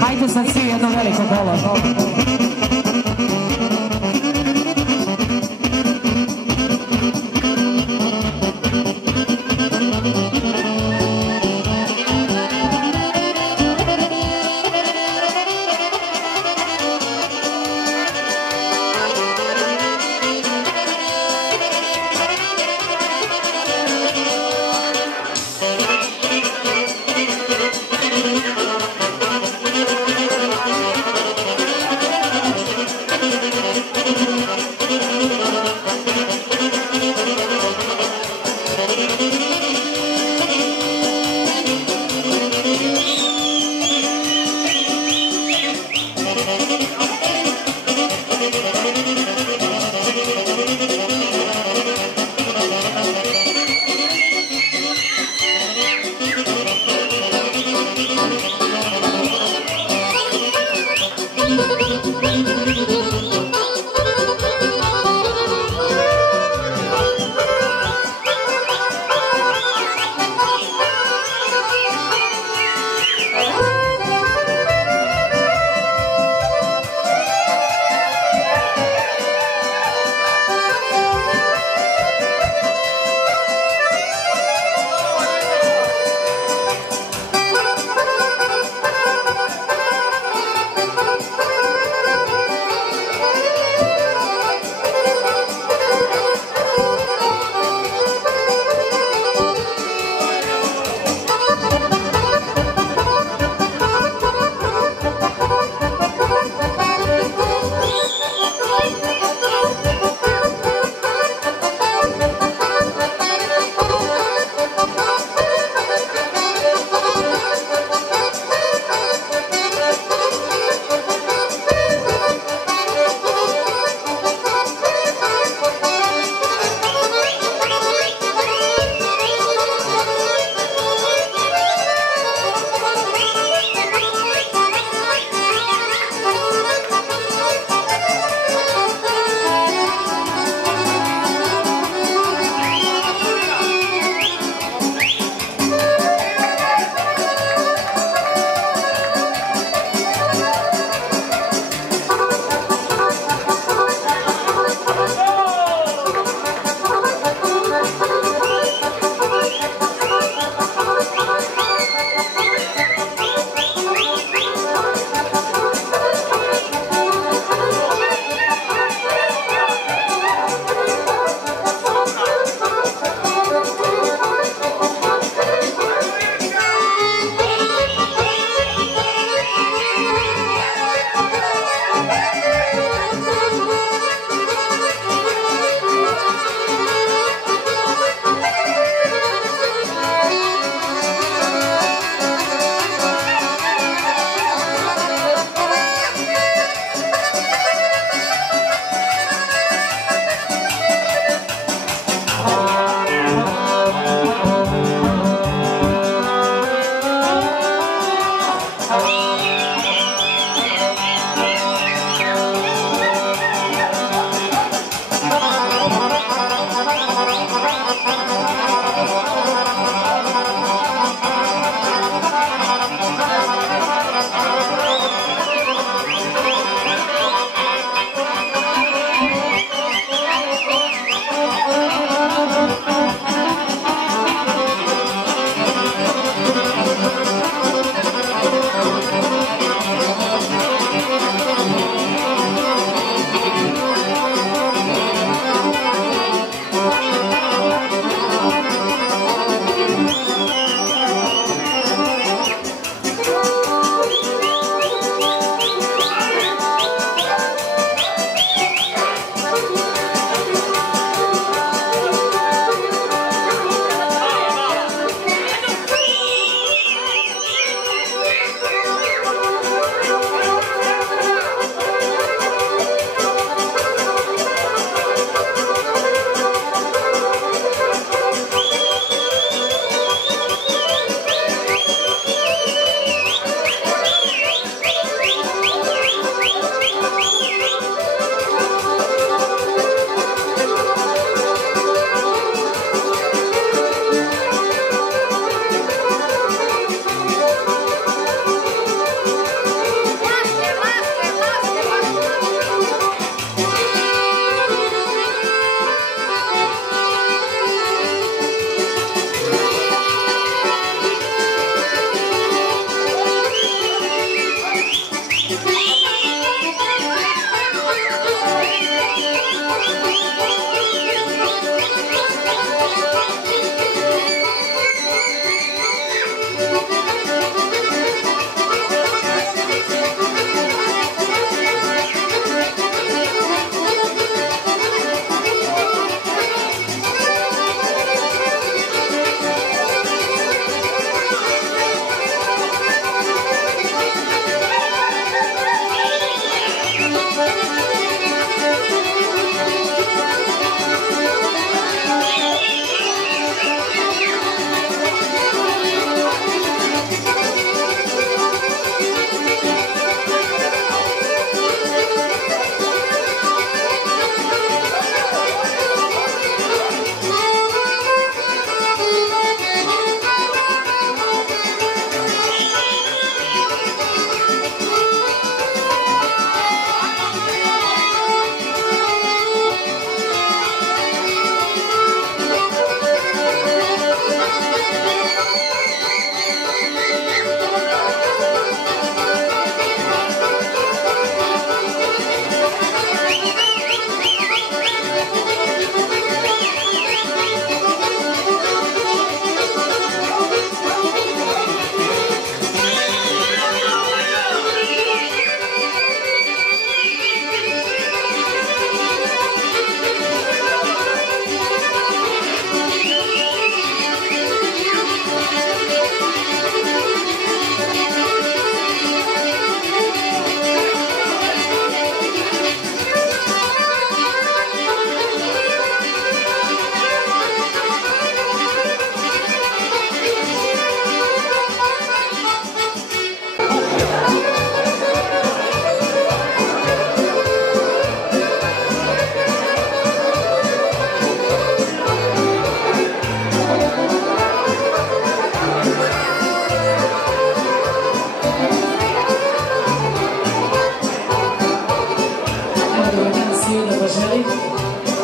Hajde sad svi jedno veliko kolo.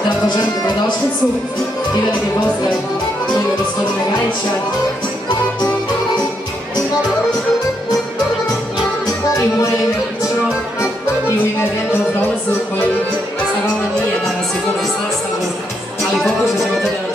Da vam poželim dobrodošlicu i veliki pozdrav u ime gospodina Gajića i u moje ime lično i u ime Vjeta u prolazu koji sa vama nije danas u punom sastavu, ali pokušat ćemo to da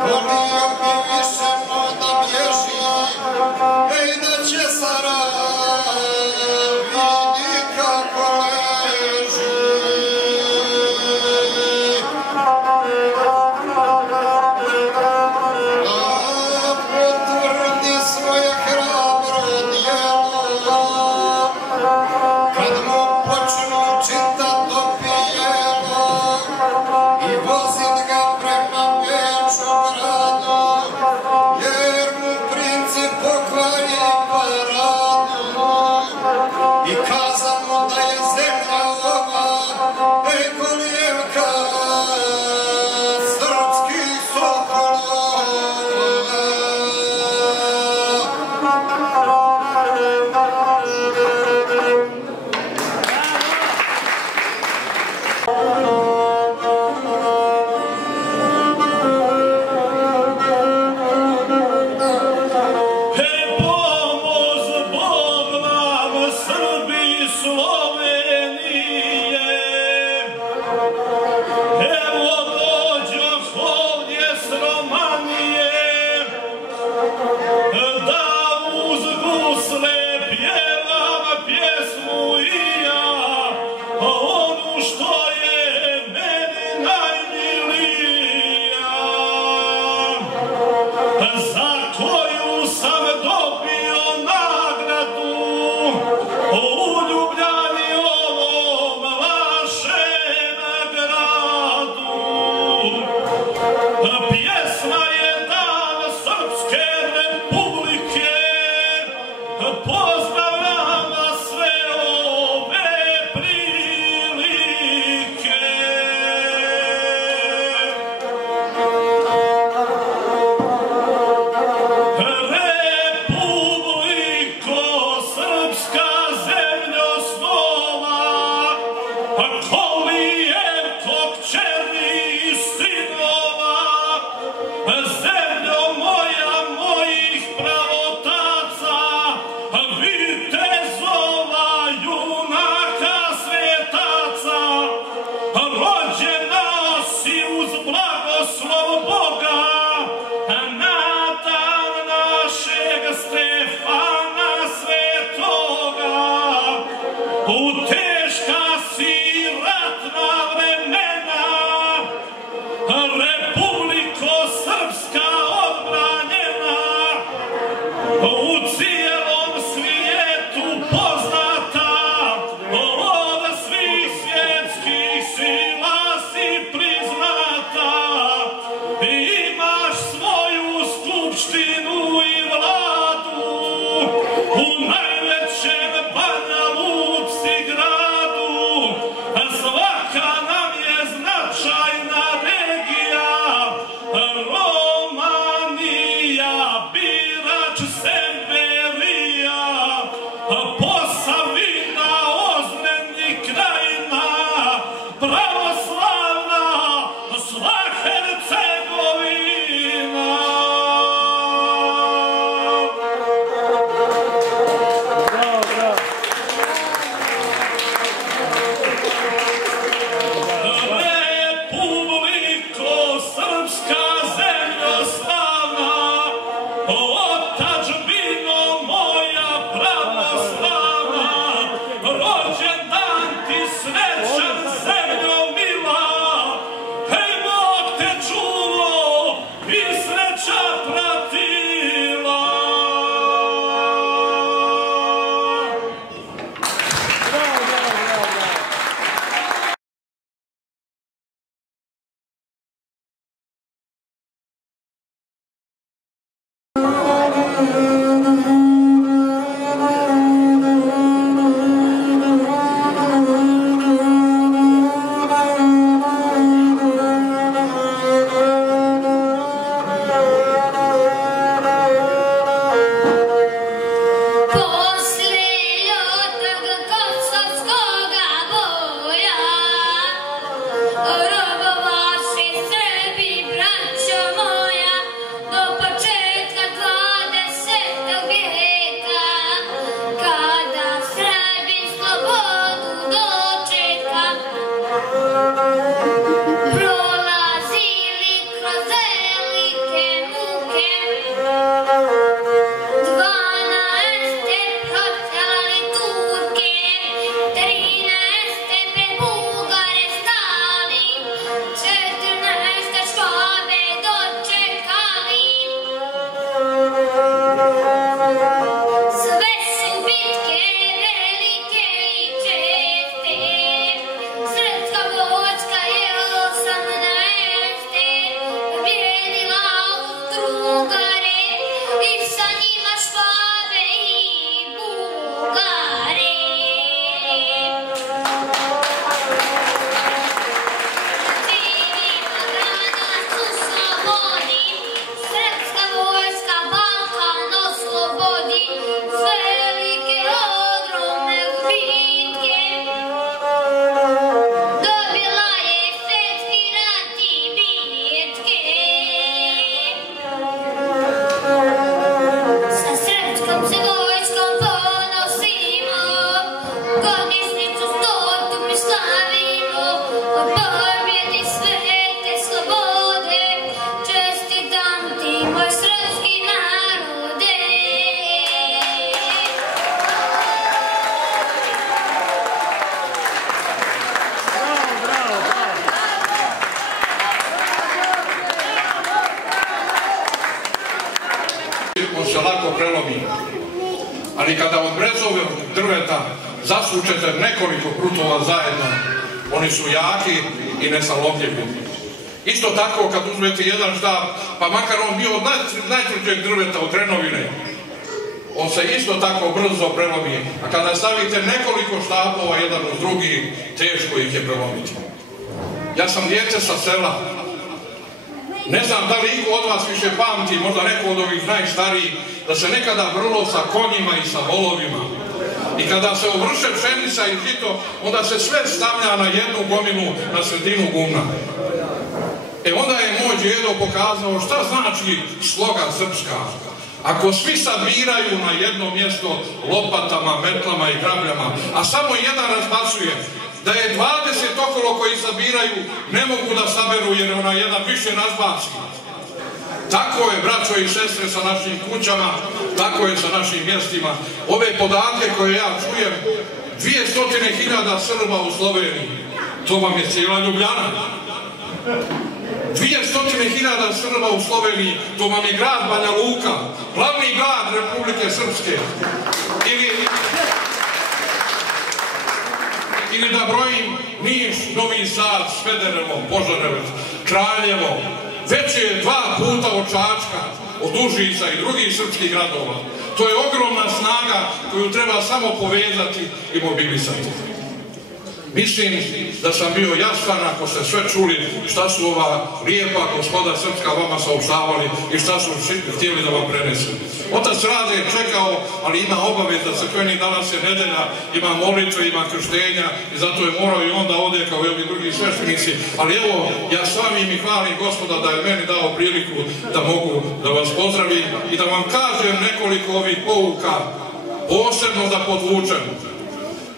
volio bi više da bježi, ej da će Sara vidi kako leži. Potvrdi svoje hrabro djelo, kad mu počnu čitat opijelo i vozit ga prema Beču gradu, jer mu princip pokvari paradu i kaza mu da je zemlja ova, ej kolijevka srpskih sokolova. Robova si Srbi, braćo moja, do početka on se lako prelomi. Ali kada od brezovog drveta zasučete nekoliko prutova zajedno, oni su jaki i nesalomljivi. Isto tako kad uzmete jedan štap, pa makar on bio od najtvrđeg drveta, od renovine, on se isto tako brzo prelomi. A kada stavite nekoliko štapova jedan uz drugi, teško ih je prelomiti. Ja sam dijete sa sela. Ne znam da li iko od vas više pamti, možda neko od ovih najstarijih, da se nekada vrlo sa konjima i sa volovima. I kada se uvrše pšenica i žito, onda se sve stavlja na jednu gomilu na sredinu gumna. Onda je moj djedo pokazao šta znači sloga srpska. Ako svi sabiraju na jedno mjesto lopatama, metlama i grabljama, a samo jedan razbacuje, da je 20 okolo koji sabiraju ne mogu da saberu jer ona jedan više razbaci. Tako je, braćo i sestre, sa našim kućama, tako je sa našim mjestima. Ove podatke koje ja čujem, 200.000 Srba u Sloveniji, to vam je cijela Ljubljana. 200.000 Srba u Sloveniji, to vam je grad Banja Luka, glavni grad Republike Srpske. Ili da brojim Niš, Novi Sad, Smederevo, Požarevac, Kraljevo, već je 2 puta od Čačka, od Užica i drugih srpskih gradova. To je ogromna snaga koju treba samo povezati i mobilisati. Mislim da sam bio jasan ako ste sve čuli šta su ova lijepa gospoda srpska vama saopštavali i šta su htjeli da vam prenesu. Otac Rade je čekao, ali ima obavez da crkveni, danas je nedelja, ima molitve, ima krštenja i zato je morao i onda ode kao i ovi drugi sveštenici. Ali evo, ja slavim i hvalim Gospoda da je meni dao priliku da mogu da vas pozdravim i da vam kažem nekoliko ovih pouka, posebno da podvučem.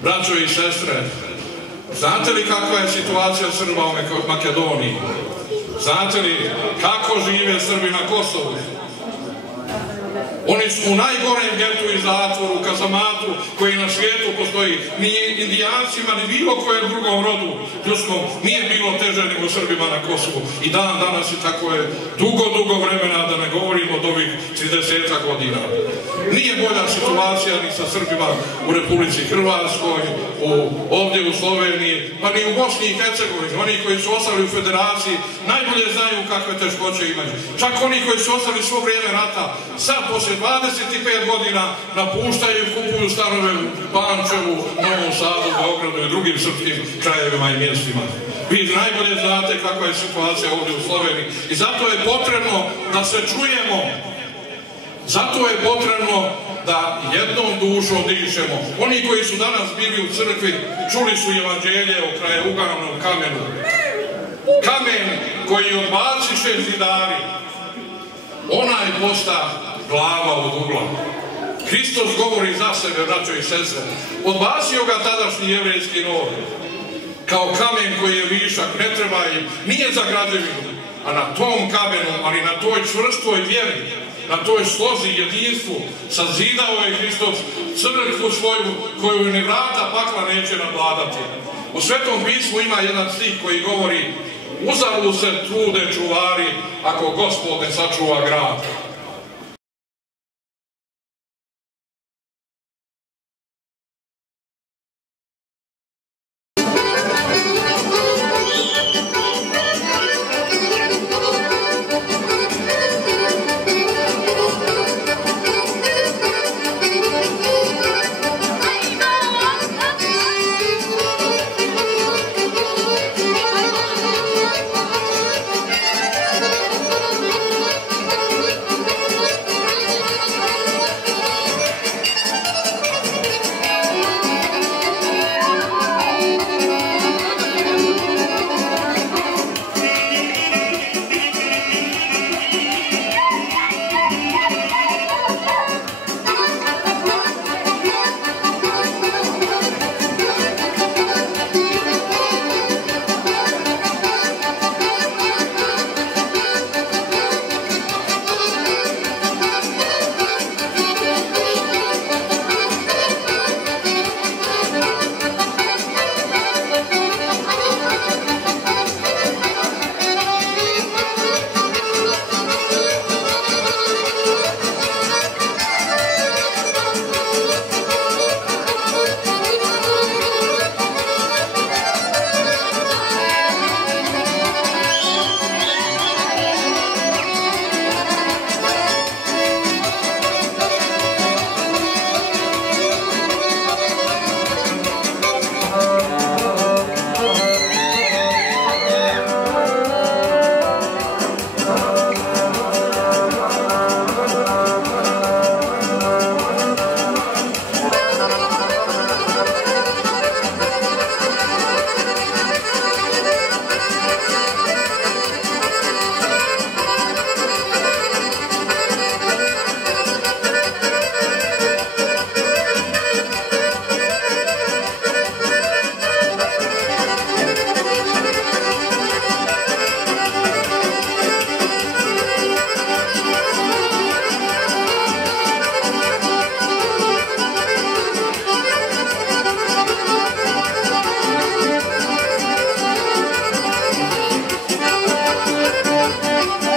Braćo i sestre, znate li kakva je situacija Srba u Makedoniji? Znate li kako žive Srbi na Kosovu? Oni su u najgorem getu i zatvoru, u kazamatu koji na svijetu postoji. Ni Indijancima, ni bilo kojem drugom rodu ljudskom nije bilo teže nego Srbima na Kosovu. I dan danas i tako je dugo vremena, da ne govorimo od ovih 30 godina. Nije bolja situacija ni sa Srbima u Republici Hrvatskoj, ovdje u Sloveniji, pa ni u Bosni i Hercegovini. Oni koji su ostali u federaciji najbolje znaju kakve teškoće imaju. Čak oni koji su ostali svo vrijeme rata, sad poslije 25 godina napuštaju i kupuju stanove u Pančevu, Novom Sadu, Beogradu i drugim srpskim krajevima i mjestima. Vi najbolje znate kakva je situacija ovdje u Sloveniji. I zato je potrebno da se čujemo. Zato je potrebno da jednom dušom dišemo. Oni koji su danas bili u crkvi, čuli su evanđelje o krajeuglavnom kamenu. Kamen koji odbaciše zidari, onaj posta glava od ugla. Hristos govori za sebe, braćo i sestre. Odbacio ga tadašnji jevrejski narod kao kamen koji je višak, ne treba im, nije za građevinu, a na tom kamenu, ali na toj čvrstoj vjeri, na toj slozi jedinstvu, sazidao je Hristos crkvu svoju koju ni vrata pakla neće nadvladati. U Svetom pismu ima jedan stih koji govori: uzalud se trude čuvari ako Gospod ne sačuva grad. Thank you.